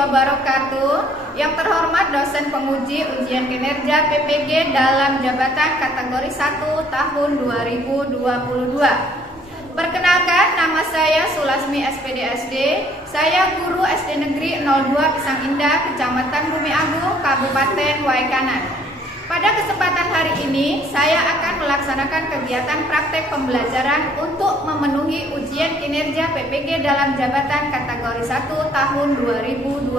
wabarakatuh. Yang terhormat dosen penguji ujian kinerja PPG dalam jabatan kategori 1 tahun 2022. Perkenalkan, nama saya Sulasmi SPDSD. Saya guru SD Negeri 02 Pisang Indah, Kecamatan Bumi Agung, Kabupaten Waikanan. Pada kesempatan hari ini, saya akan melaksanakan kegiatan praktek pembelajaran untuk memenuhi ujian kinerja PPG dalam jabatan kategori 1 tahun 2022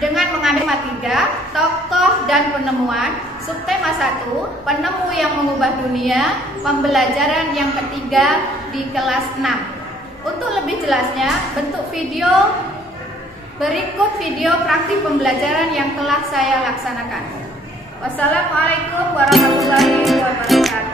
dengan mengambil tema 3, tokoh dan penemuan, subtema 1, penemu yang mengubah dunia, pembelajaran yang ketiga di kelas 6. Untuk lebih jelasnya, berikut video praktik pembelajaran yang telah saya laksanakan. Wassalamualaikum warahmatullahi wabarakatuh.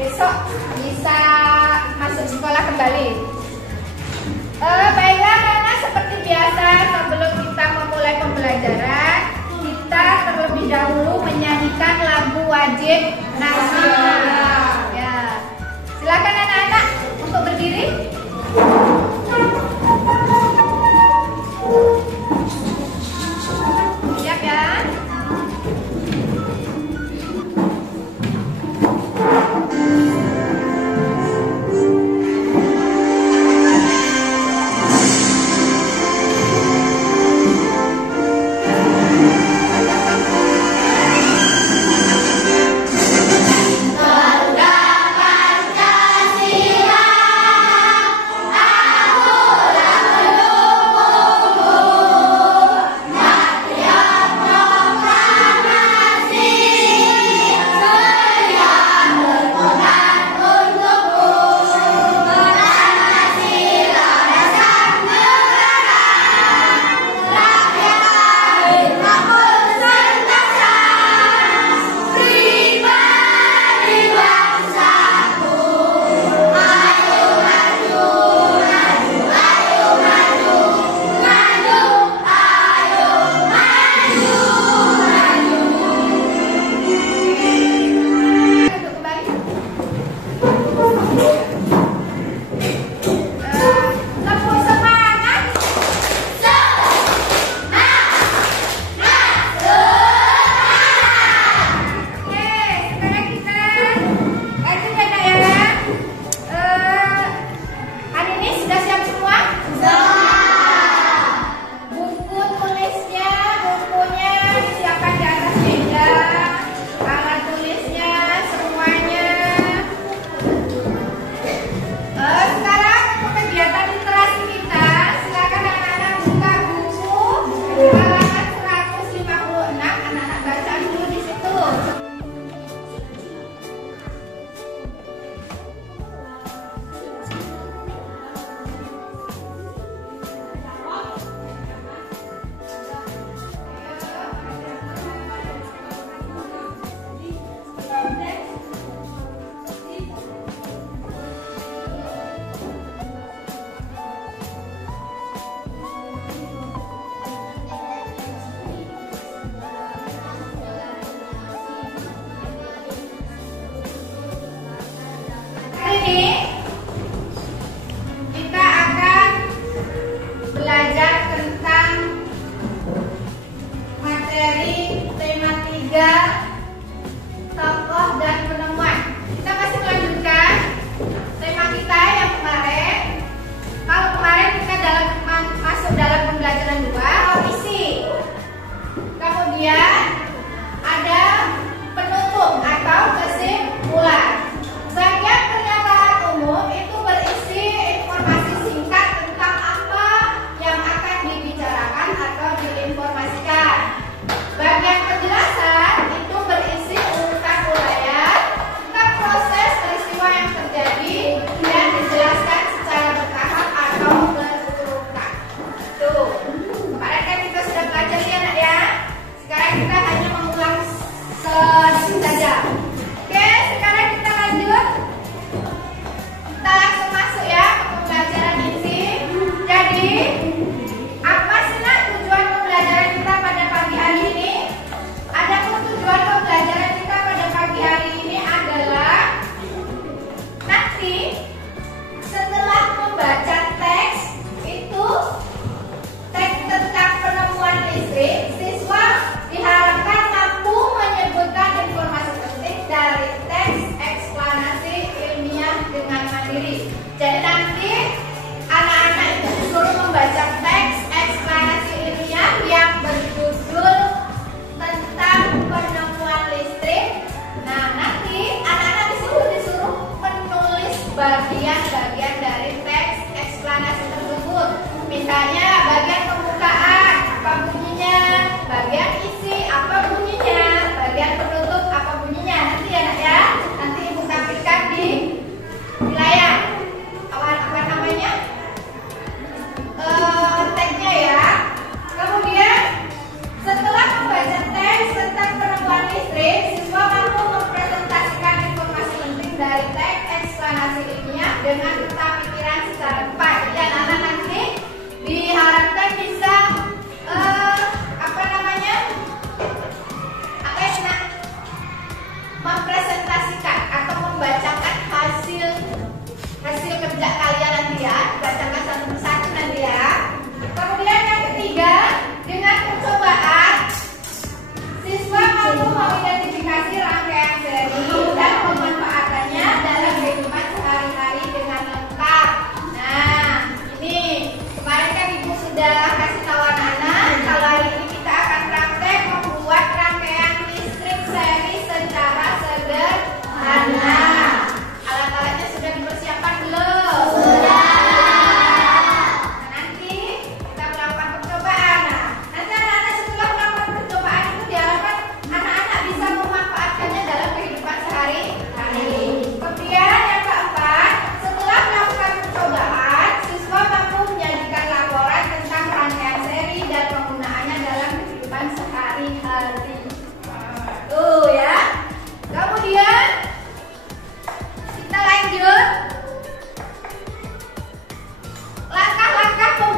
Besok bisa masuk sekolah kembali. Baiklah anak-anak, seperti biasa sebelum kita memulai pembelajaran, kita terlebih dahulu menyanyikan lagu wajib nasional. Ya, silakan anak-anak untuk berdiri. Siap ya? Pancasila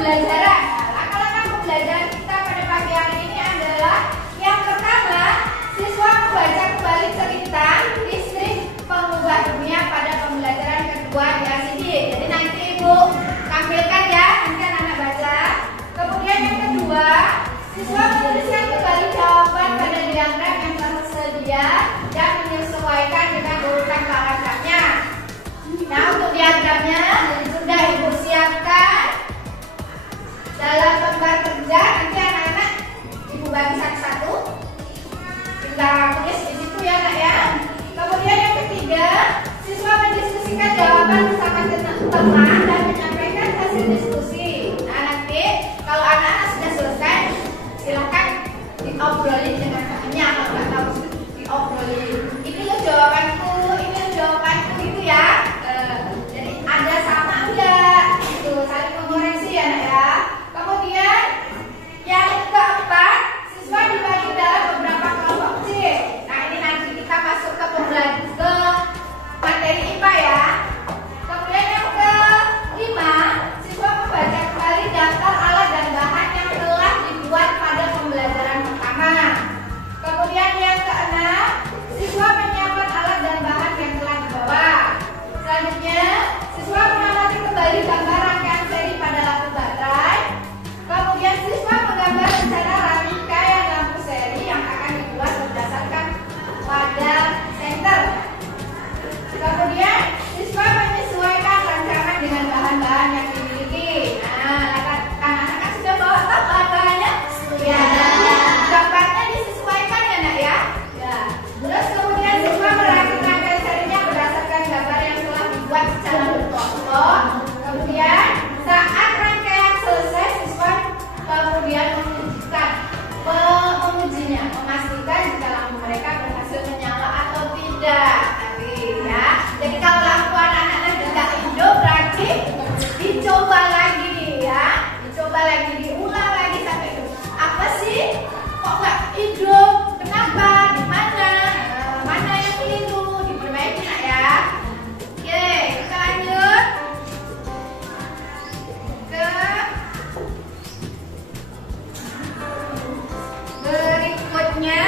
pembelajaran. Langkah-langkah pembelajaran kita pada pagi hari ini adalah yang pertama, siswa membaca kembali cerita Listrik Pengubah Dunia pada pembelajaran kedua di ACD. Jadi nanti Ibu tampilkan ya, nanti anak-anak baca. Kemudian yang kedua, siswa menuliskan kembali jawaban pada diagram yang tersedia dan menyesuaikan dengan urutan paragrafnya. Nah, untuk diagramnya sudah Ibu siapkan dalam lembar kerja. Nanti anak-anak Ibu bagi satu-satu, tinggal tulis di situ ya nak ya. Kemudian yang ketiga, siswa mendiskusikan jawaban bersama teman dan menyampaikan hasil diskusi. Nah, nanti kalau anak-anak sudah selesai, silahkan diobrolin dengan temannya. Kalau nggak tahu diobrolin, ini loh jawabanku, ini loh jawabanku, gitu ya. Jadi ada sama enggak itu, saling mengoreksi ya nak ya. Kemudian yang keempat, siswa dibagi dalam beberapa kelompok kecil. Nah, ini nanti kita masuk ke materi IPA ya. Kemudian yang kelima, siswa membaca kembali daftar alat dan bahan yang telah dibuat pada pembelajaran pertama. Kemudian yang keenam, siswa menyiapkan alat dan bahan yang telah dibawa. Selanjutnya, siswa mengamati kembali gambar rangkaian seri pada lampu baterai. Kemudian siswa menggambar rencana rangkaian lampu seri yang akan dibuat berdasarkan pada senter. Kemudian siswa menyesuaikan rancangan dengan bahan-bahan yang dimiliki. Nah, anak-anak kan sudah bawa toh bahan-bahannya? Ya. Gambarnya disesuaikan ya nak ya. Ya. Terus kemudian siswa merakit rangkaian serinya berdasarkan gambar yang telah dibuat secara berkelompok. Kemudian saat rangkaian selesai, siswa kemudian mengujinya, memastikan jika lampu mereka berhasil menyala atau tidak. Ya, jadi kalau lampu anak-anak tidak hidup, berarti dicoba lagi ya, dicoba lagi, diulang lagi sampai itu. Apa sih? Kok nggak hidup? Kenapa? Di mana? Mana yang keliru? Diperbaiki nak ya. Oke, kita lanjut ke berikutnya.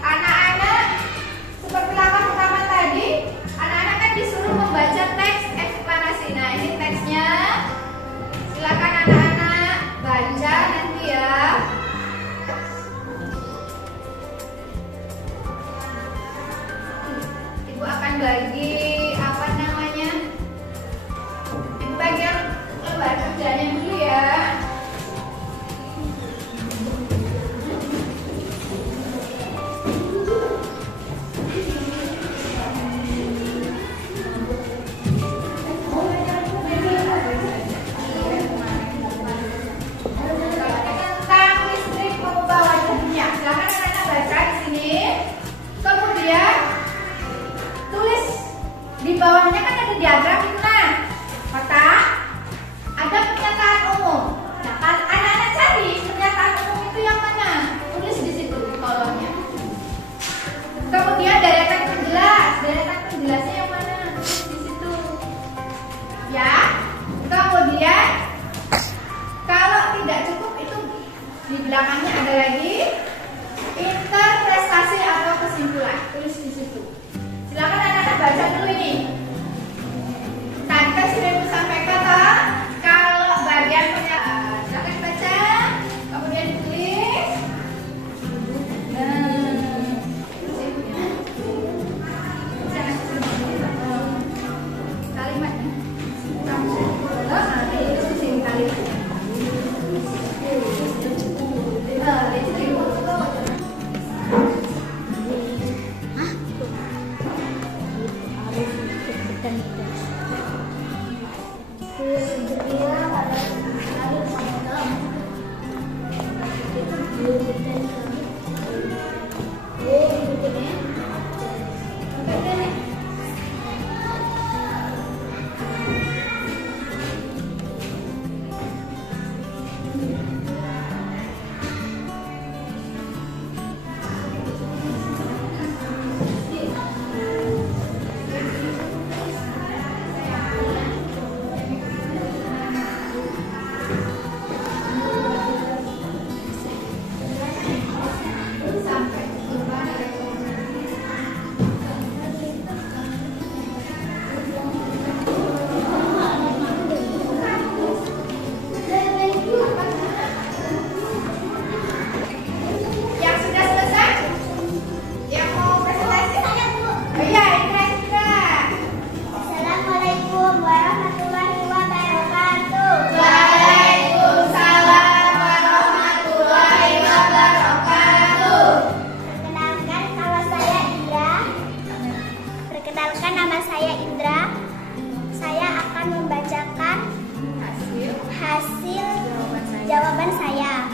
Anak-anak, seperti langkah pertama tadi, anak-anak kan disuruh membaca teks eksplanasi. Nah, ini teksnya. Silakan anak-anak baca nanti ya. Ibu akan bagi apa namanya? Ibu bagian lembar kerjanya dulu ya. Di bawahnya kan ada diagram itu nah, maka ada pernyataan umum. Nah, anak-anak cari pernyataan umum itu yang mana, tulis di situ di kolomnya. Kemudian deretan penjelasnya yang mana, tulis di situ. Ya. Kemudian kalau tidak cukup itu di belakangnya ada lagi interpretasi atau kesimpulan, tulis di situ. Silakan anak-anak baca dulu ini. Tadi kan sudah Ibu sampaikan toh, kalau bagian silakan baca, kemudian ditulis. Kalimatnya. jawaban saya.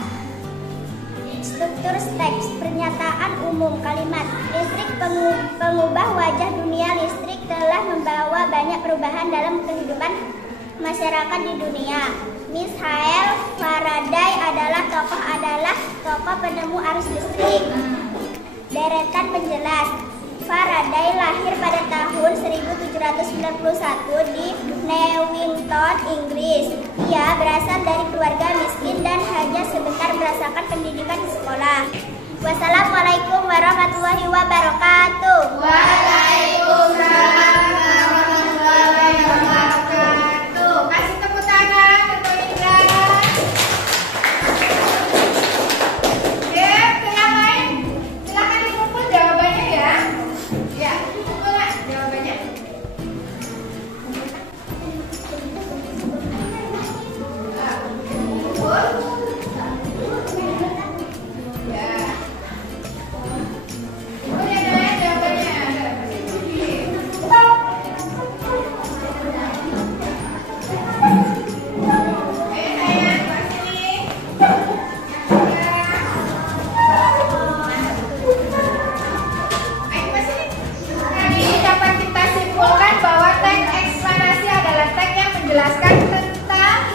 Struktur teks, pernyataan umum, kalimat. Listrik pengubah wajah dunia. Listrik telah membawa banyak perubahan dalam kehidupan masyarakat di dunia. Michael Faraday adalah tokoh penemu arus listrik. Deretan penjelas. Faraday lahir pada tahun 1791 di Newington, Inggris. Ia berasal dari keluarga miskin dan hanya sebentar merasakan pendidikan di sekolah. Wassalamualaikum warahmatullahi wabarakatuh. Waalaikumsalam warahmatullahi wabarakatuh. Kasih tepuk tangan untuk Indra. Oke, ke yang lain. Silakan dikumpul jawabannya ya. Ya, kumpul nggak jawabannya? Kumpul. Ya. Menjelaskan tentang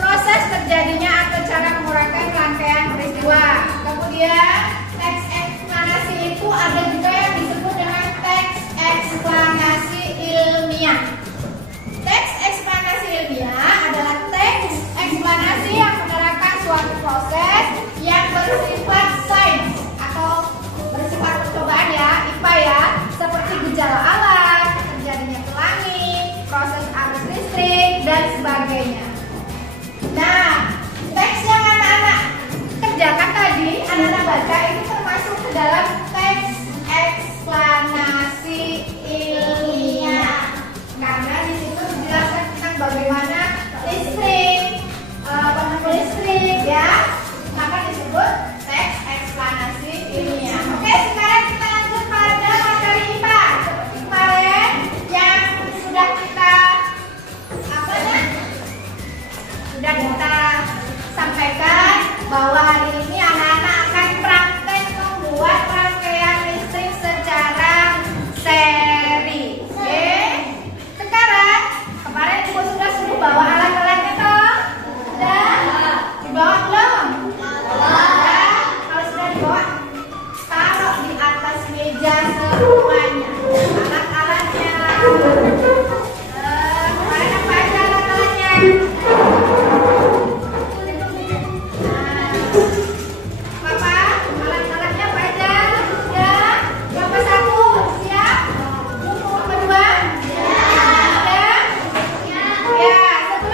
proses terjadinya atau cara menguraikan rangkaian peristiwa. Kemudian teks eksplanasi itu ada juga yang disebut dengan teks eksplanasi ilmiah. Teks eksplanasi ilmiah adalah teks eksplanasi yang menerangkan suatu proses yang bersifat sains atau bersifat percobaan ya, IPA ya, seperti gejala alam, terjadinya pelangi, proses arus listrik, dan sebagainya. Nah, teks yang anak-anak kerjakan tadi, anak-anak baca itu termasuk ke dalam teks eksplanasi ilmiah. Karena di situ dijelaskan tentang bagaimana listrik, penemu listrik ya, maka disebut teks eksplanasi ilmiah. Oke, sekarang kita lanjut pada materi IPA. Seperti kemarin yang sudah kita sampaikan bahwa hari ini anak-anak akan praktek membuat rangkaian listrik secara seri. Oke. Sekarang kemarin ibu sudah suruh bawa alat-alatnya toh? Sudah? Dibawa belum? Ya. Kalau sudah dibawa, taruh di atas meja semuanya alat-alatnya. Kemarin apa aja alat-alatnya? Alat-alatnya apa aja? Ya. Bapak satu, siap? Bapak dua? Ya. Ya. Sebelum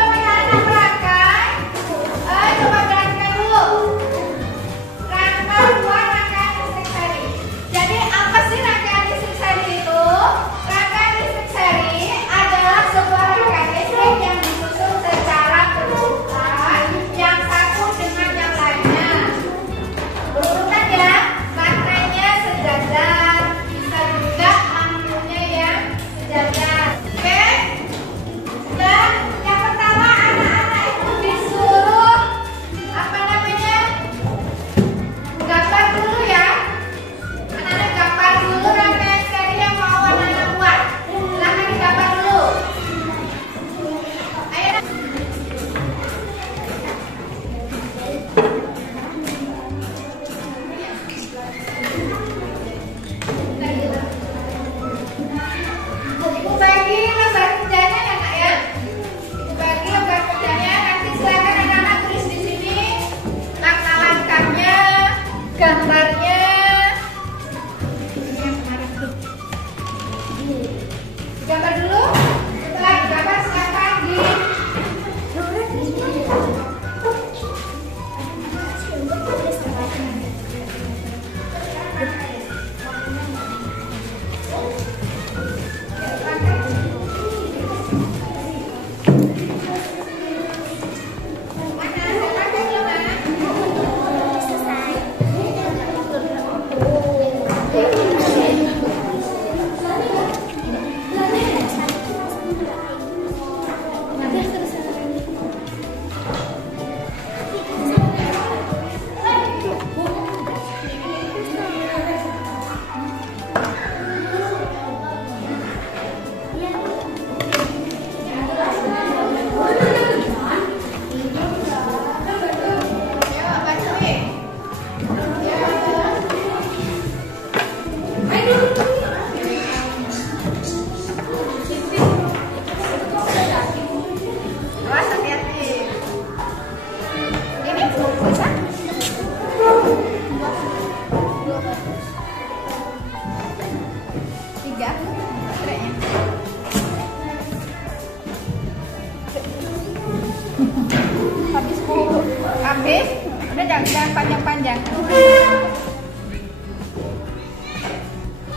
habis. Udah jangan panjang-panjang.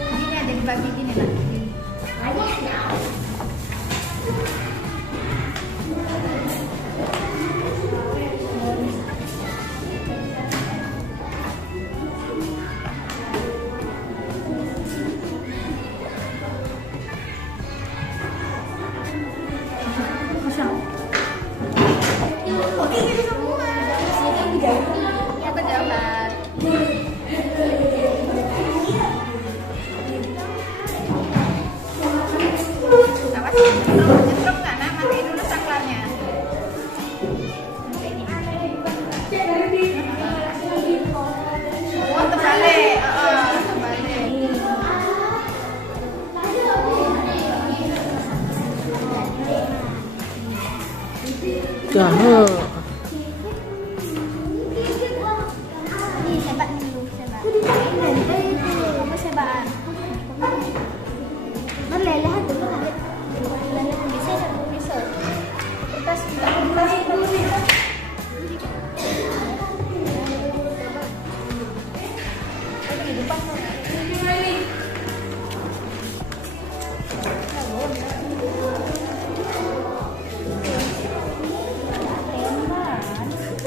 Gini aja dibagi gini lah. Nyetrum nggak nak? Matiin dulu saklarnya. Oh terbalik, terbalik. Jahe. Ini sebat dulu, sebat. Kamu sebaan. Meleleh dulu kan? Meleleh bisa. Kertas.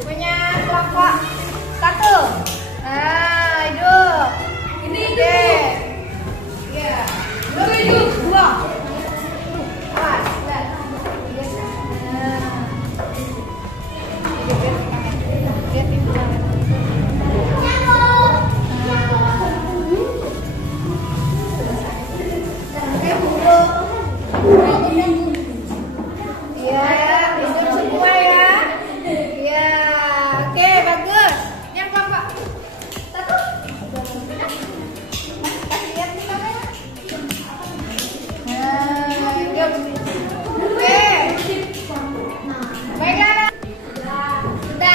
Punya kelompok 1. Nah, hidup. Ini deh. Iya. Hidup 2. Awas, lihat. Lihat itu. Iya, tidur semua ya. Iya, oke bagus. Yang kelompok 1. Kasih lihat nih kamera. Nah, hidup. Oke. Baiklah. Sudah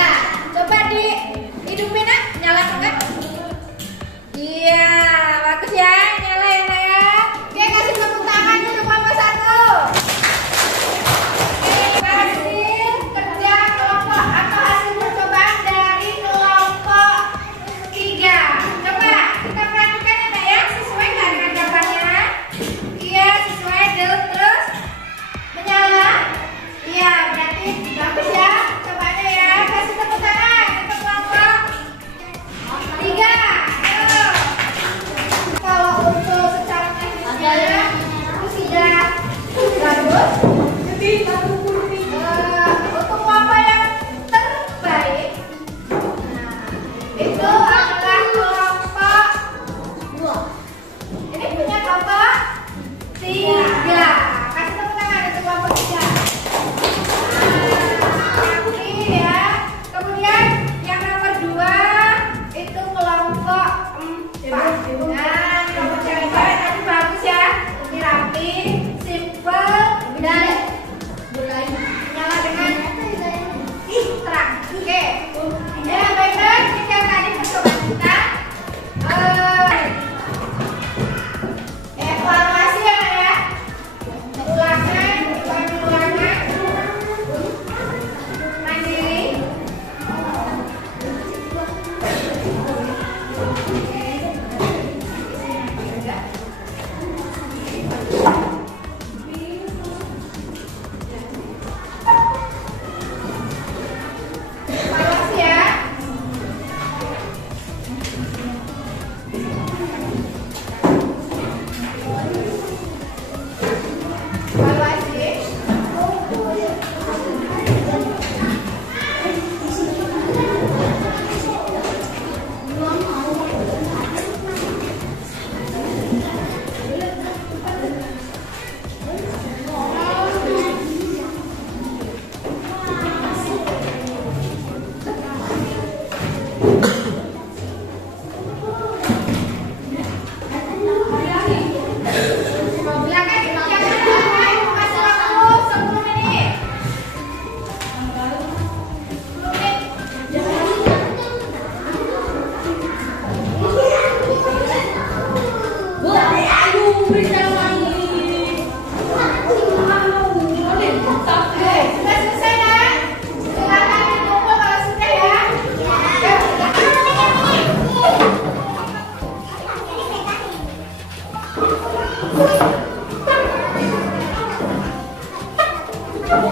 Kalau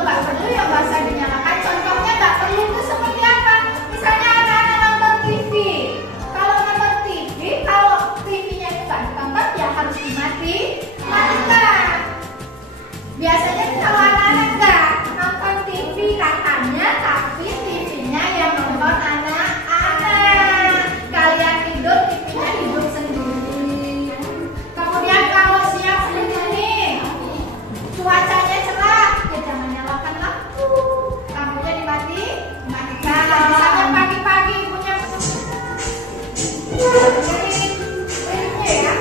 nggak perlu ya nggak usah dinyalakan. Contohnya nggak perlu itu seperti apa? Misalnya anak-anak nonton TV. Kalau nonton TV, kalau TV-nya itu nggak ditonton ya harus dimatikan. Biasanya kalau anak-anak nggak nonton TV katanya, tapi TV-nya yang nonton anak-anak. Kalian tidur, TV-nya tidur sendiri. Kemudian kalau siang seperti ini, cuacanya cerah, ya jangan nyalakan lampu. Lampunya dimatikan. Misalnya pagi-pagi ibunya jadi listriknya ya.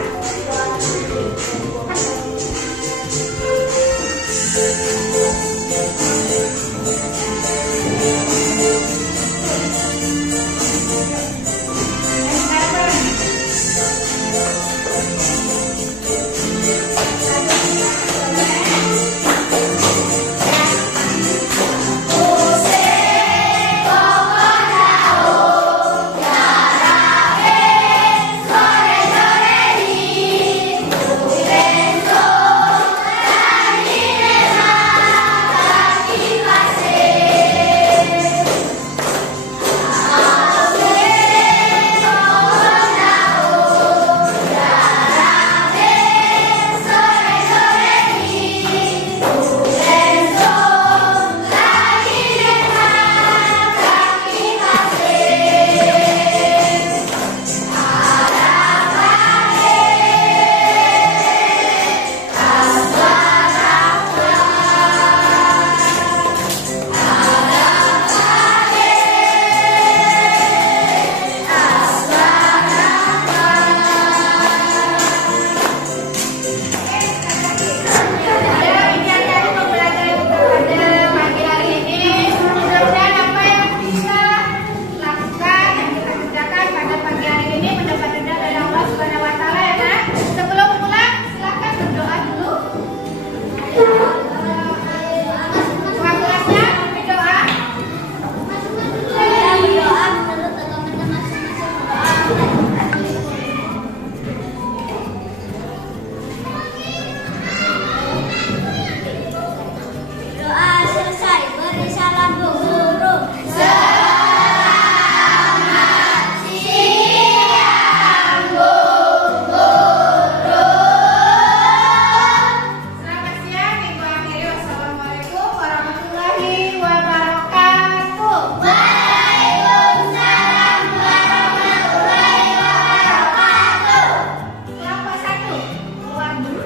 Kelompok 1 keluar dulu.